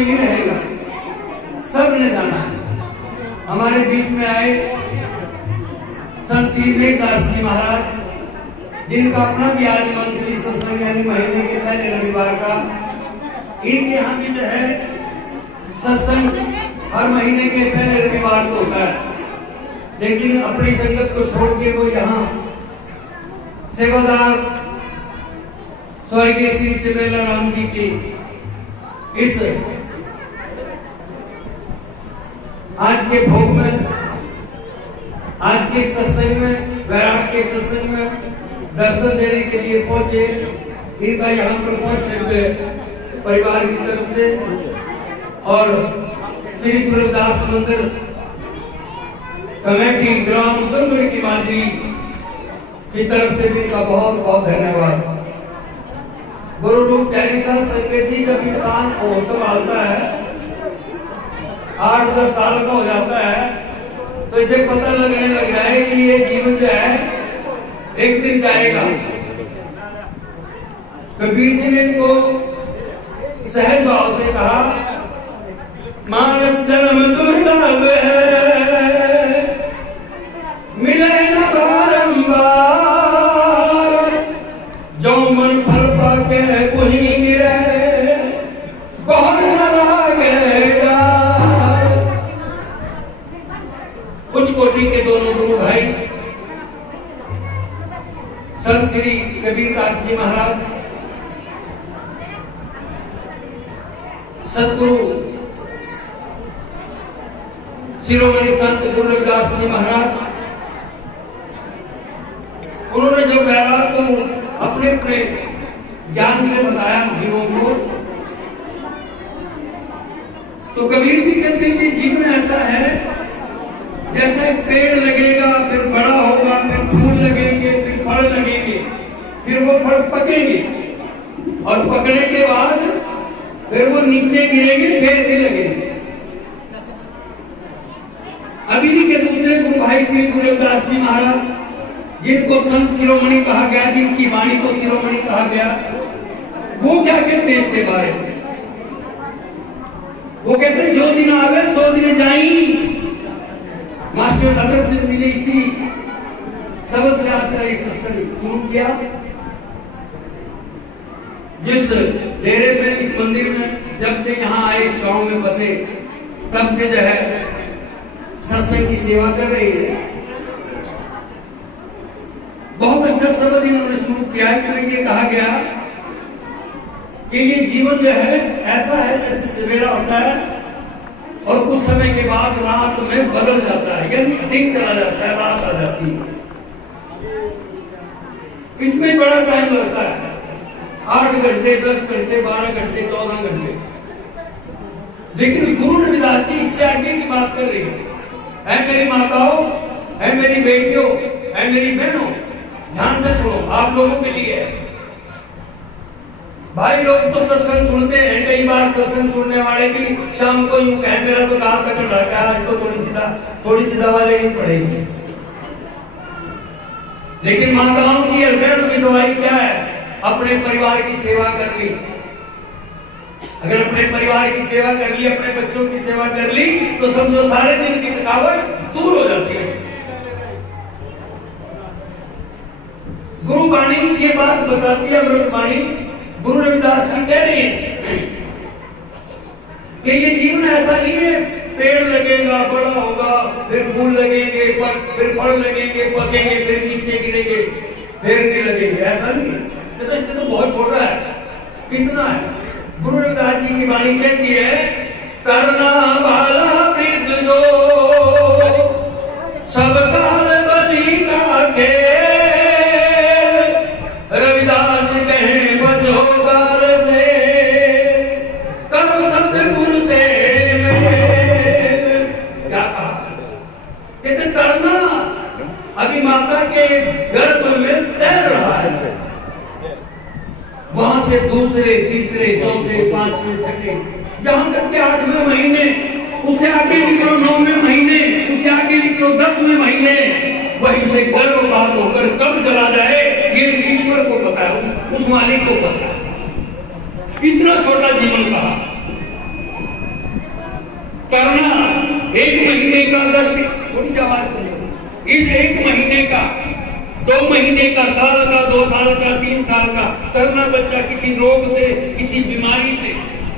नहीं रहेगा, सब ने जाना है। हमारे बीच में आए संत श्री वेदास जी महाराज, जिनका अपना भी आज मंथली सत्संग यानी महीने के पहले रविवार का, इनके यहाँ भी जो है सत्संग हर महीने के पहले रविवार को होता है, लेकिन अपनी संगत को छोड़ के वो यहाँ सेवादार स्वर्गीय श्री चिमेला राम जी की इस आज के भोग में, आज के सत्संग में, वैराग के सत्संग में दर्शन देने के लिए पहुंचे। इनका यहाँ पर पहुंचने पे परिवार की तरफ से और श्री गुरुदास मंदिर कमेटी ग्राम दुर्ग की माजी की तरफ से भी इनका बहुत बहुत धन्यवाद। गुरु रूप प्यारी साहब संगति जब इंसान को संभालता है, 8-10 साल का हो जाता है, तो इसे पता लगने लग जाए कि ये जीवन जो है एक दिन जाएगा। कबीर जी ने इनको सहज भाव से कहा, मानस जन्म दुर्लभ है, मिले न बारंबार, जो मन फल पाके वही गिरे, बहुत न लागे डार। उच्च कोटि के दोनों गुरु भाई संत श्री कबीरदास जी महाराज, सतगुरु शिरोमणि संत गुरु रविदास जी महाराज, उन्होंने जो वैराग को अपने अपने ज्ञान से बताया जीवों को, तो कबीर जी कहते हैं कि जीवन ऐसा है जैसे पेड़ लगेगा, फिर बड़ा होगा, फिर फूल लगेंगे, फिर फल लगेंगे, फिर वो फल पकेंगे और पकने के बाद फिर वो नीचे गिरेंगे, फिर भी लगेंगे। अभी के दूसरे गुरु भाई श्री गुरु रविदास जी महाराज, जिनको संत शिरोमणि कहा गया, जिनकी वाणी को शिरोमणि कहा गया, वो क्या कहते हैं इसके बारे में? वो कहते हैं जो दिन आवे सो दिन जाई। मास्टर अगर सिंह जी ने इसी सबक से आपका ये सत्संग शुरू किया। जिस डेरे पे, इस मंदिर में जब से यहाँ आए, इस गांव में बसे, तब से जो है सत्संग की सेवा कर रही है। बहुत अच्छा शब्द इन्होंने शुरू किया। इसमें ये कहा गया कि ये जीवन जो है ऐसा है जैसे सवेरा होता है और कुछ समय के बाद रात में बदल जाता है, यानी दिन चला जाता है, रात आ जाती है। इसमें बड़ा टाइम लगता है, 8 घंटे, 10 घंटे, 12 घंटे, 14 घंटे। लेकिन गुरु रविदास जी इससे आगे की बात कर रही है मेरी माताओं, है मेरी बेटियों, है मेरी बहनों, ध्यान से सुनो, आप लोगों के लिए। भाई लोग तो सत्संग सुनते हैं, कई बार सत्संग सुनने वाले भी शाम को यूं कहे मेरा तो काम तक रहा है, आज तो थोड़ी सी दवा लेनी पड़ेगी। लेकिन माताओं की हृदय की दवाई क्या है? अपने परिवार की सेवा करनी। अगर अपने परिवार की सेवा कर ली, अपने बच्चों की सेवा कर ली, तो समझो सारे दिन की थकावट दूर हो जाती है। गुरु वाणी ये बात बताती है, अमृत वाणी गुरु रविदास जी कह रहे हैं कि ये जीवन ऐसा नहीं है पेड़ लगेगा, बड़ा होगा, फिर फूल लगेंगे, फिर फल लगेंगे, पकेंगे, फिर नीचे गिरेंगे, फिर भी लगेंगे, ऐसा नहीं है। तो इससे तो बहुत छोटा है। कितना है? गुरु रविदास जी की वाणी कहती है, करना वाला वृद्ध जो सब काल बलि का खेल, रविदास कहे बचो काल से, कर्म सतगुरु से मेल। क्या कहा? कहते करना अभी माता के गर्भ में तैर रहा है, वहां से दूसरे, तीसरे, चौथे, पांचवें, छठे, यहां तक के 8वें महीने, उसे आगे निकलो 9वें महीने, उसे आगे निकलो 10वें महीने, वहीं से गर्भपात होकर कब चला जाए ये ईश्वर को पता है, उस मालिक को पता है। इतना छोटा जीवन कहा। करना 1 महीने का 10 थोड़ी सी आवाज करें, इस 1 महीने का 2 महीने का, साल का, 2 साल का, 3 साल का करना बच्चा किसी रोग से, किसी बीमारी से,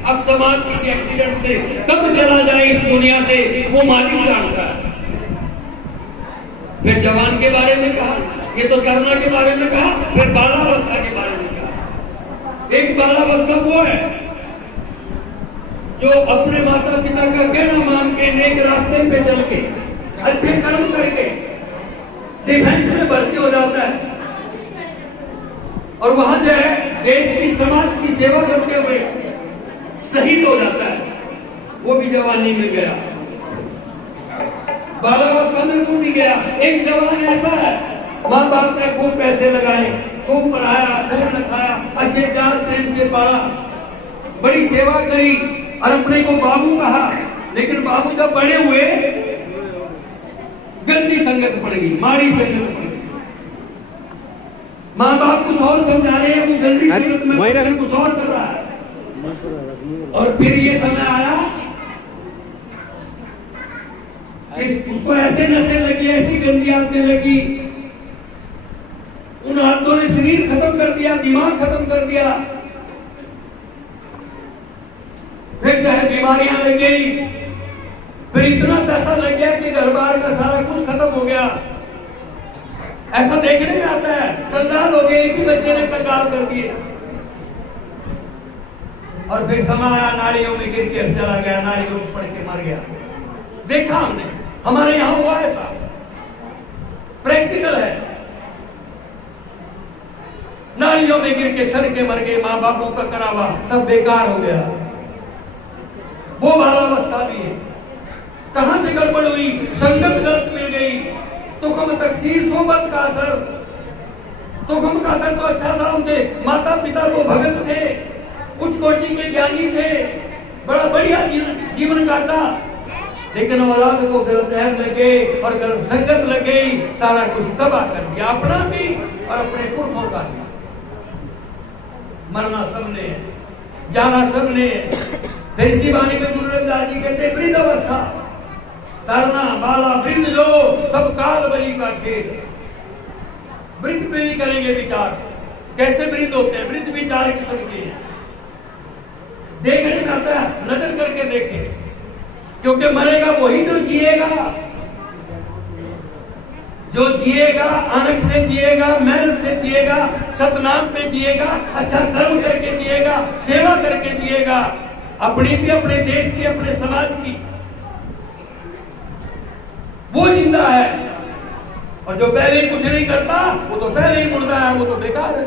अकस्मात किसी एक्सीडेंट से कब चला जाए इस दुनिया से, वो मालिक जानता है। फिर जवान के बारे में कहा, ये तो तरना के बारे में कहा, फिर बालावस्था के बारे में कहा। एक बालावस्था वो है जो अपने माता पिता का कहना मान के नेक रास्ते पे चल के अच्छे कर्म करके डिफेंस में भर्ती हो जाता है और वहां जो है देश की, समाज की सेवा करते हुए शहीद हो जाता है। वो भी जवानी में गया, बालावस्था में वो भी गया। एक जवान ऐसा है, माँ बाप ने खूब पैसे लगाए, खूब पढ़ाया, खूब लिखाया, अच्छे प्यार प्रेम से पाला, बड़ी सेवा करी और अपने को बाबू कहा। लेकिन बाबू जब बड़े हुए गंदी संगत पड़ गई, माड़ी संगत पड़ गई। माँ बाप कुछ और समझा रहे हैं, वो गंदी संगत में कुछ और कर रहा है। और फिर ये समय आया कि उसको ऐसे नशे लगी, ऐसी गंदी आदतें लगी, उन आदतों ने शरीर खत्म कर दिया, दिमाग खत्म कर दिया। फिर जो है बीमारियां लग गई, फिर इतना पैसा लग गया कि घर बार का सारा कुछ खत्म हो गया। ऐसा देखने में आता है, कंगाल हो गए, एक ही बच्चे ने कंगाल कर दिए। और फिर समय आया, नालियों में गिर के चला गया, नालियों में पड़ के मर गया। देखा हमने, हमारे यहां हुआ ऐसा, प्रैक्टिकल है। नालियों में गिर के सड़ के मर गए, माँ बापों का करावा सब बेकार हो गया। वो बालावस्था भी है। कहां से गड़बड़ हुई? संगत गलत मिल गई। तो कम तकसीर सोबत का असर, तो कम का असर तो अच्छा था। उनके माता पिता तो भगत थे, उच्च कोटि के ज्ञानी थे, बड़ा बढ़िया जीवन काटा। लेकिन औलाद को गलत ऐब लग गए और गलत संगत लग गई, सारा कुछ तबाह कर दिया, अपना भी और अपने पुरखों का भी। मरना सबने, जाना सबने। फिर इसी वाणी में गुरु रविदास जी कहते वृद्ध अवस्था, तरना बाला वृद्ध जो सब काल बली का खेल। वृद्ध पे भी करेंगे विचार, कैसे वृद्ध होते हैं? वृद्ध भी 4 किस्म के हैं। देखने में आता है, नजर करके देखें, क्योंकि मरेगा वही जो जिएगा। जो जिएगा, अनक से जिएगा, मेहनत से जिएगा, सतनाम पे जिएगा, अच्छा कर्म करके जिएगा, सेवा करके जिएगा, अपनी भी, अपने देश की, अपने समाज की, वो जिंदा है। और जो पहले ही कुछ नहीं करता, वो तो पहले ही मुर्दा है, वो तो बेकार है।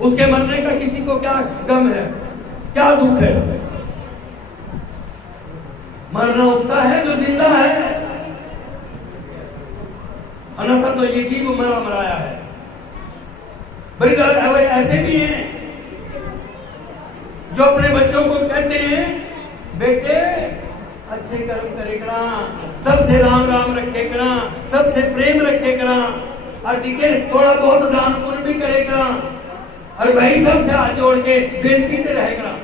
उसके मरने का किसी को क्या गम है, क्या दुख है? मरना उसका है जो जिंदा है, अन्यथा तो ये जीव मरा मराया है। बड़ी ऐसे भी हैं जो अपने बच्चों को कहते हैं, बेटे अच्छे कर्म करे करा, सबसे राम राम रखे करा, सबसे प्रेम रखे करा, और ठीक है थोड़ा बहुत दान पुण्य भी करे करा, और भाई सबसे हाथ जोड़ के बेनती से रहे करा।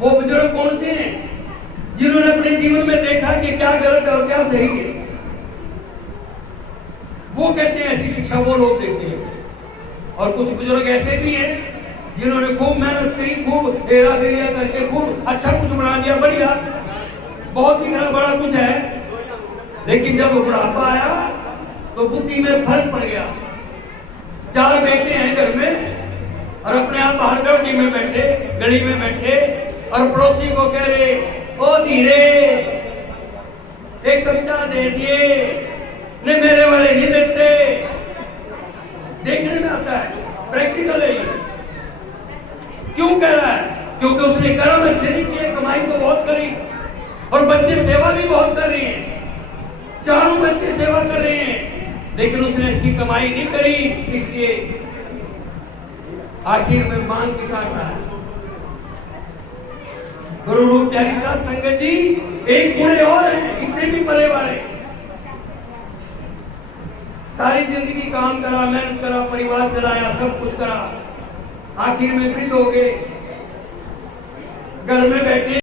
वो बुजुर्ग कौन से हैं जिन्होंने अपने जीवन में देखा कि क्या गलत है और क्या सही है? वो कहते हैं ऐसी शिक्षा वो लोग देते हैं। और कुछ बुजुर्ग ऐसे भी हैं जिन्होंने खूब मेहनत करी, खूब हेरा फेरिया करके खूब अच्छा कुछ बना दिया, बढ़िया, बहुत ही बड़ा कुछ है। लेकिन जब बुढ़ापा आया तो बुद्धि में फर्क पड़ गया। 4 बेटे हैं घर में और अपने आप बाहर गली में बैठे, गली में बैठे और पड़ोसी को कह रहे, ओ धीरे एक कप चाय दे दिए, नहीं मेरे वाले नहीं देते। देखने में आता है, प्रैक्टिकल है ये। क्यों कह रहा है? क्योंकि उसने कर्म अच्छे नहीं किए, कमाई तो बहुत करी और बच्चे सेवा भी बहुत कर रहे हैं, 4 बच्चे सेवा कर रहे हैं, लेकिन उसने अच्छी कमाई नहीं करी, इसलिए आखिर में मांग के काट रहा है। गुरु रूप प्यारी साथ संगत जी, एक बूढ़े और हैं इससे भी परे वाले, सारी जिंदगी काम करा, मेहनत करा, परिवार चलाया, सब कुछ करा, आखिर में वृद्ध हो गए, घर में बैठे